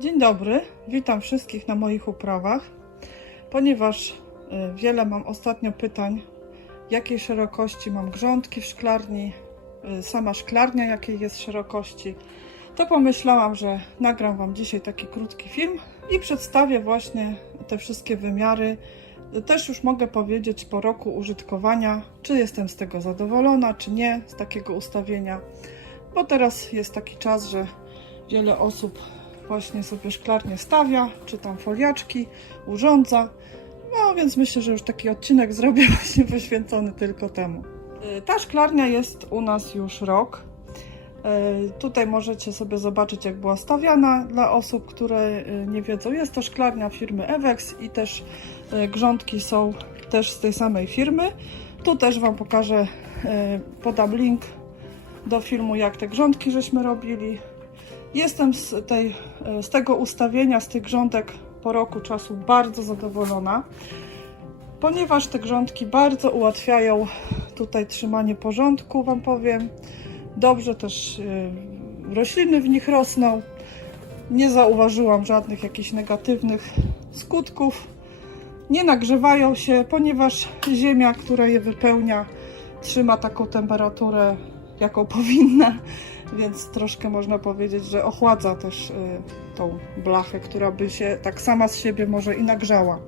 Dzień dobry, witam wszystkich na moich uprawach. Ponieważ wiele mam ostatnio pytań, jakiej szerokości mam grządki w szklarni, sama szklarnia jakiej jest szerokości, to pomyślałam, że nagram Wam dzisiaj taki krótki film i przedstawię właśnie te wszystkie wymiary. Też już mogę powiedzieć po roku użytkowania, czy jestem z tego zadowolona, czy nie, z takiego ustawienia. Bo teraz jest taki czas, że wiele osób właśnie sobie szklarnię stawia, czy tam foliaczki, urządza. No więc myślę, że już taki odcinek zrobię właśnie poświęcony tylko temu. Ta szklarnia jest u nas już rok. Tutaj możecie sobie zobaczyć, jak była stawiana. Dla osób, które nie wiedzą, jest to szklarnia firmy Ewex i też grządki są też z tej samej firmy. Tu też Wam pokażę, podam link do filmu, jak te grządki żeśmy robili. Jestem z tego ustawienia, z tych grządek po roku czasu bardzo zadowolona, ponieważ te grządki bardzo ułatwiają tutaj trzymanie porządku, Wam powiem. Dobrze też rośliny w nich rosną. Nie zauważyłam żadnych jakichś negatywnych skutków. Nie nagrzewają się, ponieważ ziemia, która je wypełnia, trzyma taką temperaturę, jaką powinna. Więc troszkę można powiedzieć, że ochładza też tą blachę, która by się tak sama z siebie może i nagrzała.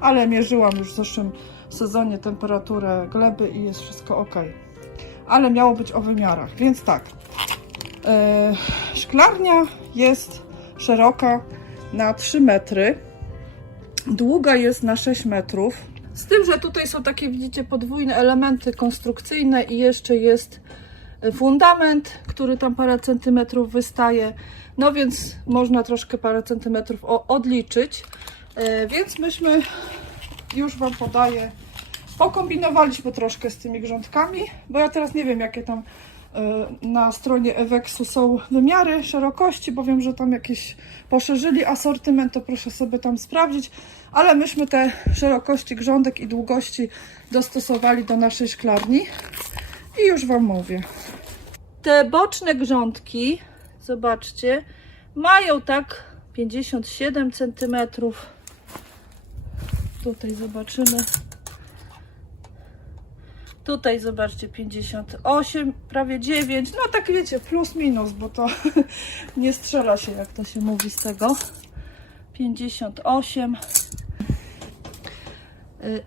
Ale mierzyłam już w zeszłym sezonie temperaturę gleby i jest wszystko ok. Ale miało być o wymiarach, więc tak. Szklarnia jest szeroka na 3 metry, długa jest na 6 metrów. Z tym, że tutaj są takie, widzicie, podwójne elementy konstrukcyjne i jeszcze jest fundament, który tam parę centymetrów wystaje, no więc można troszkę parę centymetrów odliczyć, więc myśmy, już Wam podaję, pokombinowaliśmy troszkę z tymi grządkami, bo ja teraz nie wiem, jakie tam na stronie Ewexu są wymiary szerokości, bo wiem, że tam jakieś poszerzyli asortyment, to proszę sobie tam sprawdzić, ale myśmy te szerokości grządek i długości dostosowali do naszej szklarni i już Wam mówię. Te boczne grządki, zobaczcie, mają tak 57 cm. Tutaj zobaczymy. Tutaj zobaczcie 58, prawie 9. No tak wiecie, plus minus, bo to nie strzela się, jak to się mówi z tego. 58.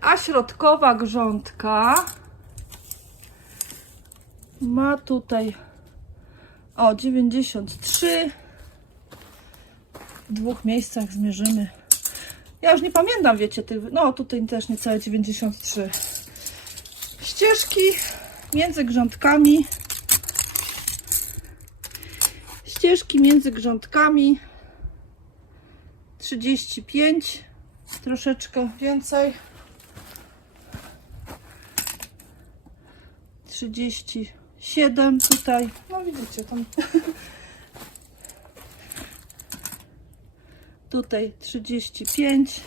A środkowa grządka ma tutaj 93. W 2 miejscach zmierzymy. Ja już nie pamiętam, wiecie, no tutaj też niecałe 93. Ścieżki między grządkami. Ścieżki między grządkami 35, troszeczkę więcej. 37 tutaj, no widzicie tam. Tutaj 35,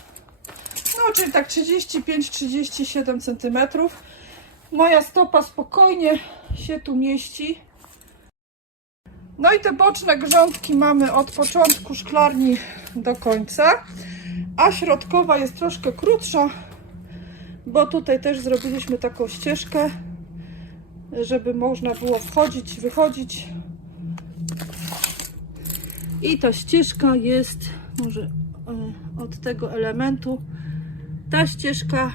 no czyli tak 35-37 cm. Moja stopa spokojnie się tu mieści. No i te boczne grządki mamy od początku szklarni do końca, a środkowa jest troszkę krótsza, bo tutaj też zrobiliśmy taką ścieżkę, żeby można było wchodzić, wychodzić. I ta ścieżka jest może od tego elementu. Ta ścieżka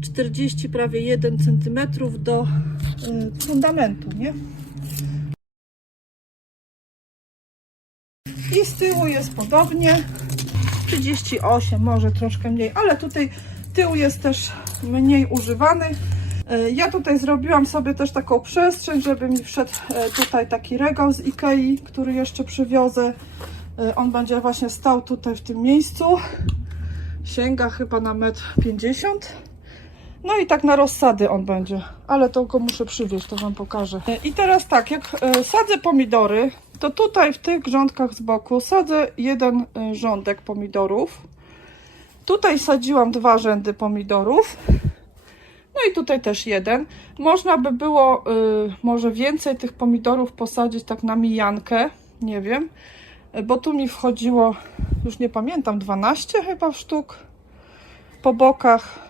40, prawie 1 cm do fundamentu, nie? I z tyłu jest podobnie. 38, może troszkę mniej, ale tutaj tył jest też mniej używany. Ja tutaj zrobiłam sobie też taką przestrzeń, żeby mi wszedł tutaj taki regał z Ikei, który jeszcze przywiozę. On będzie właśnie stał tutaj w tym miejscu. Sięga chyba na 1,50 m. No i tak na rozsady on będzie, ale to go muszę przywieźć, to Wam pokażę. I teraz tak, jak sadzę pomidory, to tutaj w tych grządkach z boku sadzę jeden rządek pomidorów. Tutaj sadziłam 2 rzędy pomidorów. No i tutaj też jeden. Można by było może więcej tych pomidorów posadzić tak na mijankę, nie wiem. bo tu mi wchodziło, już nie pamiętam, 12 chyba sztuk po bokach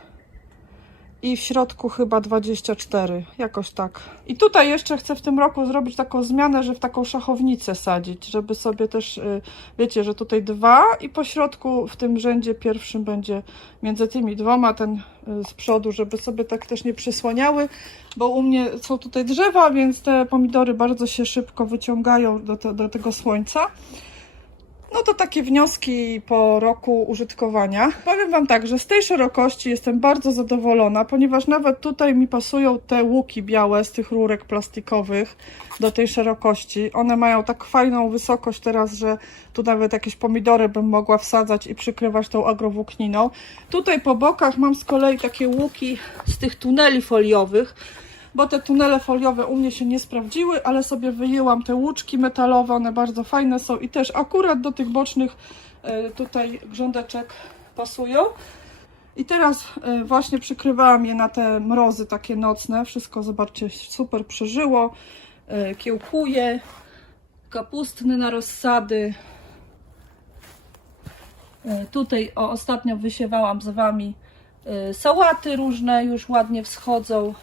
i w środku chyba 24, jakoś tak. I tutaj jeszcze chcę w tym roku zrobić taką zmianę, że w taką szachownicę sadzić, żeby sobie też, wiecie, że tutaj 2 i po środku w tym rzędzie pierwszym będzie między tymi 2 ten z przodu, żeby sobie tak też nie przysłaniały, bo u mnie są tutaj drzewa, więc te pomidory bardzo się szybko wyciągają do tego słońca. No to takie wnioski po roku użytkowania. Powiem Wam tak, że z tej szerokości jestem bardzo zadowolona, ponieważ nawet tutaj mi pasują te łuki białe z tych rurek plastikowych do tej szerokości. One mają tak fajną wysokość teraz, że tu nawet jakieś pomidory bym mogła wsadzać i przykrywać tą agrowłókniną. Tutaj po bokach mam z kolei takie łuki z tych tuneli foliowych, bo te tunele foliowe u mnie się nie sprawdziły, ale sobie wyjęłam te łuczki metalowe, one bardzo fajne są i też akurat do tych bocznych tutaj grządeczek pasują. I teraz właśnie przykrywałam je na te mrozy takie nocne, wszystko zobaczcie super przeżyło, kiełkuje, kapustny na rozsady. Tutaj ostatnio wysiewałam z Wami sałaty różne, już ładnie wschodzą.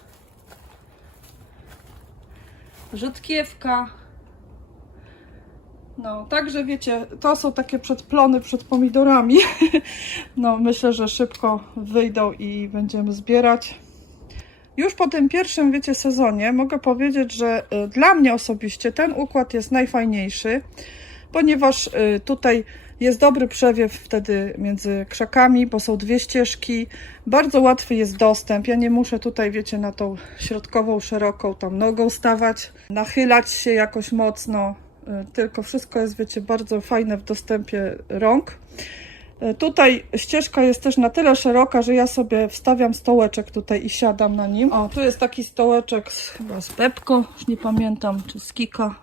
Rzodkiewka. No, także wiecie, to są takie przedplony przed pomidorami. No, myślę, że szybko wyjdą i będziemy zbierać. Już po tym pierwszym, wiecie, sezonie mogę powiedzieć, że dla mnie osobiście ten układ jest najfajniejszy, ponieważ tutaj jest dobry przewiew wtedy między krzakami, bo są 2 ścieżki. Bardzo łatwy jest dostęp. Ja nie muszę tutaj, wiecie, na tą środkową, szeroką tam nogą stawać, nachylać się jakoś mocno, tylko wszystko jest, wiecie, bardzo fajne w dostępie rąk. Tutaj ścieżka jest też na tyle szeroka, że ja sobie wstawiam stołeczek tutaj i siadam na nim. O, tu jest taki stołeczek chyba z Pepko, już nie pamiętam, czy z Kika.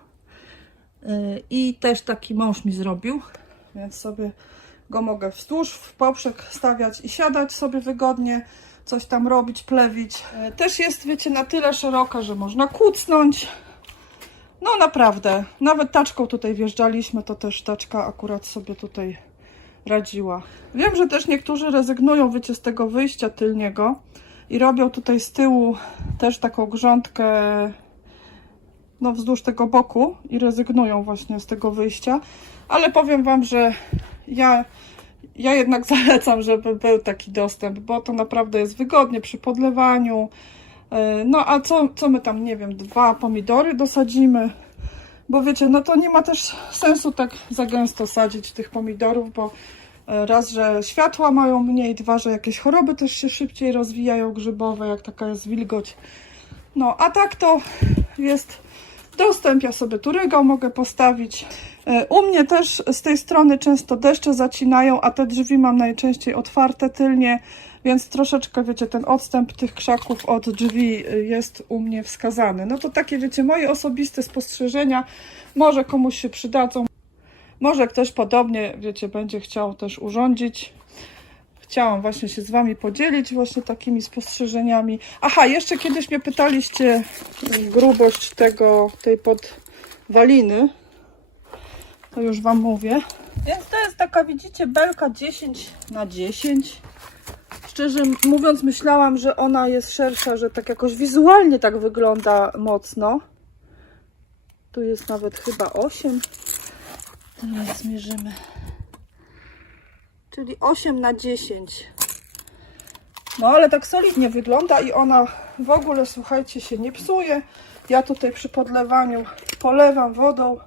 I też taki mąż mi zrobił, więc sobie go mogę wzdłuż, w poprzek stawiać i siadać sobie wygodnie, coś tam robić, plewić. Też jest, wiecie, na tyle szeroka, że można kucnąć. No naprawdę, nawet taczką tutaj wjeżdżaliśmy, to też taczka akurat sobie tutaj radziła. Wiem, że też niektórzy rezygnują, wiecie, z tego wyjścia tylniego i robią tutaj z tyłu też taką grządkę, no, wzdłuż tego boku i rezygnują właśnie z tego wyjścia, ale powiem Wam, że ja jednak zalecam, żeby był taki dostęp, bo to naprawdę jest wygodnie przy podlewaniu. No a co my tam, nie wiem, 2 pomidory dosadzimy, bo wiecie, no to nie ma też sensu tak za gęsto sadzić tych pomidorów, bo raz, że światła mają mniej, 2, że jakieś choroby też się szybciej rozwijają grzybowe, jak taka jest wilgoć. No a tak to jest dostęp, ja sobie tu regał mogę postawić. U mnie też z tej strony często deszcze zacinają, a te drzwi mam najczęściej otwarte tylnie, więc troszeczkę, wiecie, ten odstęp tych krzaków od drzwi jest u mnie wskazany. No to takie, wiecie, moje osobiste spostrzeżenia, może komuś się przydadzą, może ktoś podobnie, wiecie, będzie chciał też urządzić. Chciałam właśnie się z Wami podzielić właśnie takimi spostrzeżeniami. Aha, jeszcze kiedyś mnie pytaliście grubość tej podwaliny. To już Wam mówię. Więc to jest taka, widzicie, belka 10×10. Szczerze mówiąc, myślałam, że ona jest szersza, że tak jakoś wizualnie tak wygląda mocno. Tu jest nawet chyba 8. Teraz zmierzymy. Czyli 8×10. No ale tak solidnie wygląda i ona w ogóle, słuchajcie, się nie psuje. Ja tutaj przy podlewaniu polewam wodą.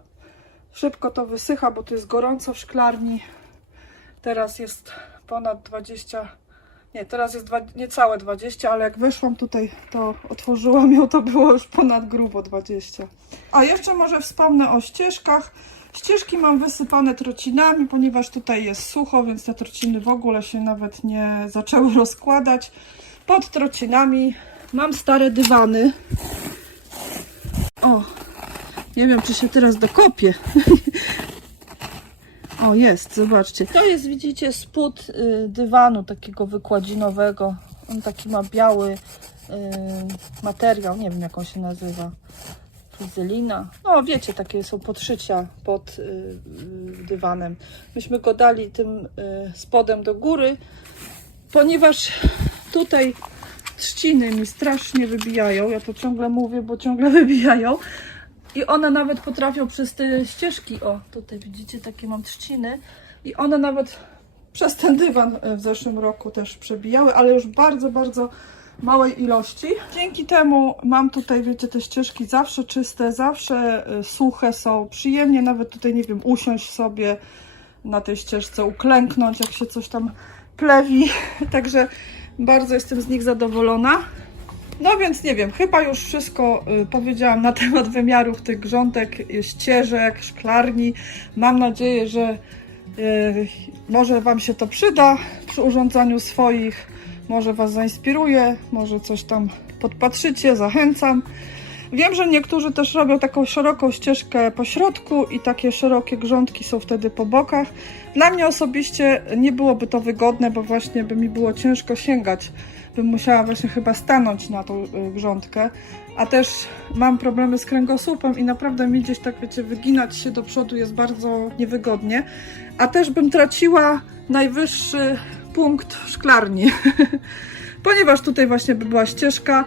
Szybko to wysycha, bo tu jest gorąco w szklarni. Teraz jest ponad 20, nie, teraz jest niecałe 20, ale jak wyszłam tutaj, to otworzyłam ją, to było już ponad grubo 20. A jeszcze może wspomnę o ścieżkach. Ścieżki mam wysypane trocinami, ponieważ tutaj jest sucho, więc te trociny w ogóle się nawet nie zaczęły rozkładać. Pod trocinami mam stare dywany. O, nie wiem, czy się teraz dokopię. O, jest, zobaczcie. To jest, widzicie, spód dywanu takiego wykładzinowego. On taki ma biały materiał, nie wiem, jak on się nazywa. Frizelina. No wiecie, takie są podszycia pod dywanem. Myśmy go dali tym spodem do góry, ponieważ tutaj trzciny mi strasznie wybijają. Ja to ciągle mówię, bo ciągle wybijają. I one nawet potrafią przez te ścieżki, o tutaj widzicie, takie mam trzciny. I one nawet przez ten dywan w zeszłym roku też przebijały, ale już bardzo, bardzo małej ilości. Dzięki temu mam tutaj, wiecie, te ścieżki zawsze czyste, zawsze suche są. Przyjemnie nawet tutaj, nie wiem, usiąść sobie na tej ścieżce, uklęknąć, jak się coś tam plewi. Także bardzo jestem z nich zadowolona. No więc nie wiem, chyba już wszystko powiedziałam na temat wymiarów tych grządek, ścieżek, szklarni. Mam nadzieję, że może Wam się to przyda przy urządzaniu swoich, może Was zainspiruje, może coś tam podpatrzycie, zachęcam. Wiem, że niektórzy też robią taką szeroką ścieżkę po środku i takie szerokie grządki są wtedy po bokach. Dla mnie osobiście nie byłoby to wygodne, bo właśnie by mi było ciężko sięgać. Bym musiała właśnie chyba stanąć na tą grządkę, a też mam problemy z kręgosłupem i naprawdę mi gdzieś tak, wiecie, wyginać się do przodu jest bardzo niewygodnie, a też bym traciła najwyższy punkt szklarni, ponieważ tutaj właśnie by była ścieżka,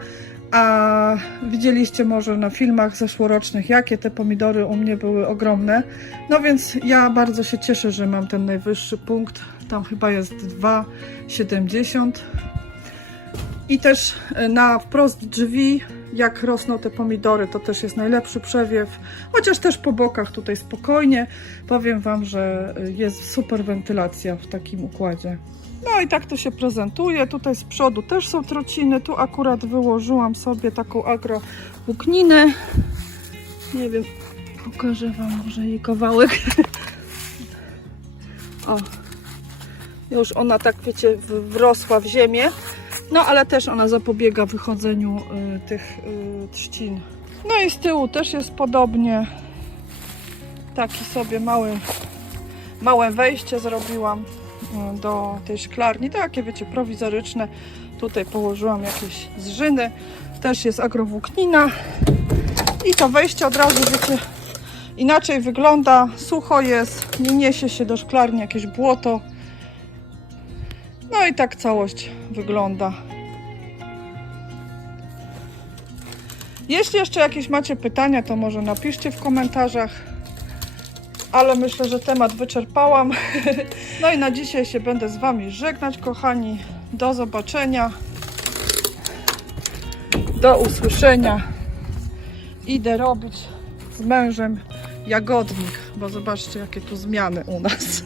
a widzieliście może na filmach zeszłorocznych, jakie te pomidory u mnie były ogromne. No więc ja bardzo się cieszę, że mam ten najwyższy punkt, tam chyba jest 2,70. I też na wprost drzwi, jak rosną te pomidory, to też jest najlepszy przewiew. Chociaż też po bokach tutaj spokojnie. Powiem Wam, że jest super wentylacja w takim układzie. No i tak to się prezentuje. Tutaj z przodu też są trociny. Tu akurat wyłożyłam sobie taką agrowłókninę. Nie wiem, pokażę Wam może jej kawałek. O, już ona tak, wiecie, wrosła w ziemię. No ale też ona zapobiega wychodzeniu tych trzcin. No i z tyłu też jest podobnie. Taki sobie małe wejście zrobiłam do tej szklarni. Takie, wiecie, prowizoryczne. Tutaj położyłam jakieś zżyny. Też jest agrowłóknina. I to wejście od razu, wiecie, inaczej wygląda. Sucho jest, nie niesie się do szklarni jakieś błoto. No i tak całość wygląda. Jeśli jeszcze jakieś macie pytania, to może napiszcie w komentarzach. Ale myślę, że temat wyczerpałam. No i na dzisiaj się będę z Wami żegnać, kochani. Do zobaczenia. Do usłyszenia. Idę robić z mężem jagodnik, bo zobaczcie, jakie tu zmiany u nas.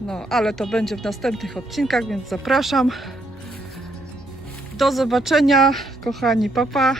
No, ale to będzie w następnych odcinkach, więc zapraszam. Do zobaczenia, kochani, pa pa.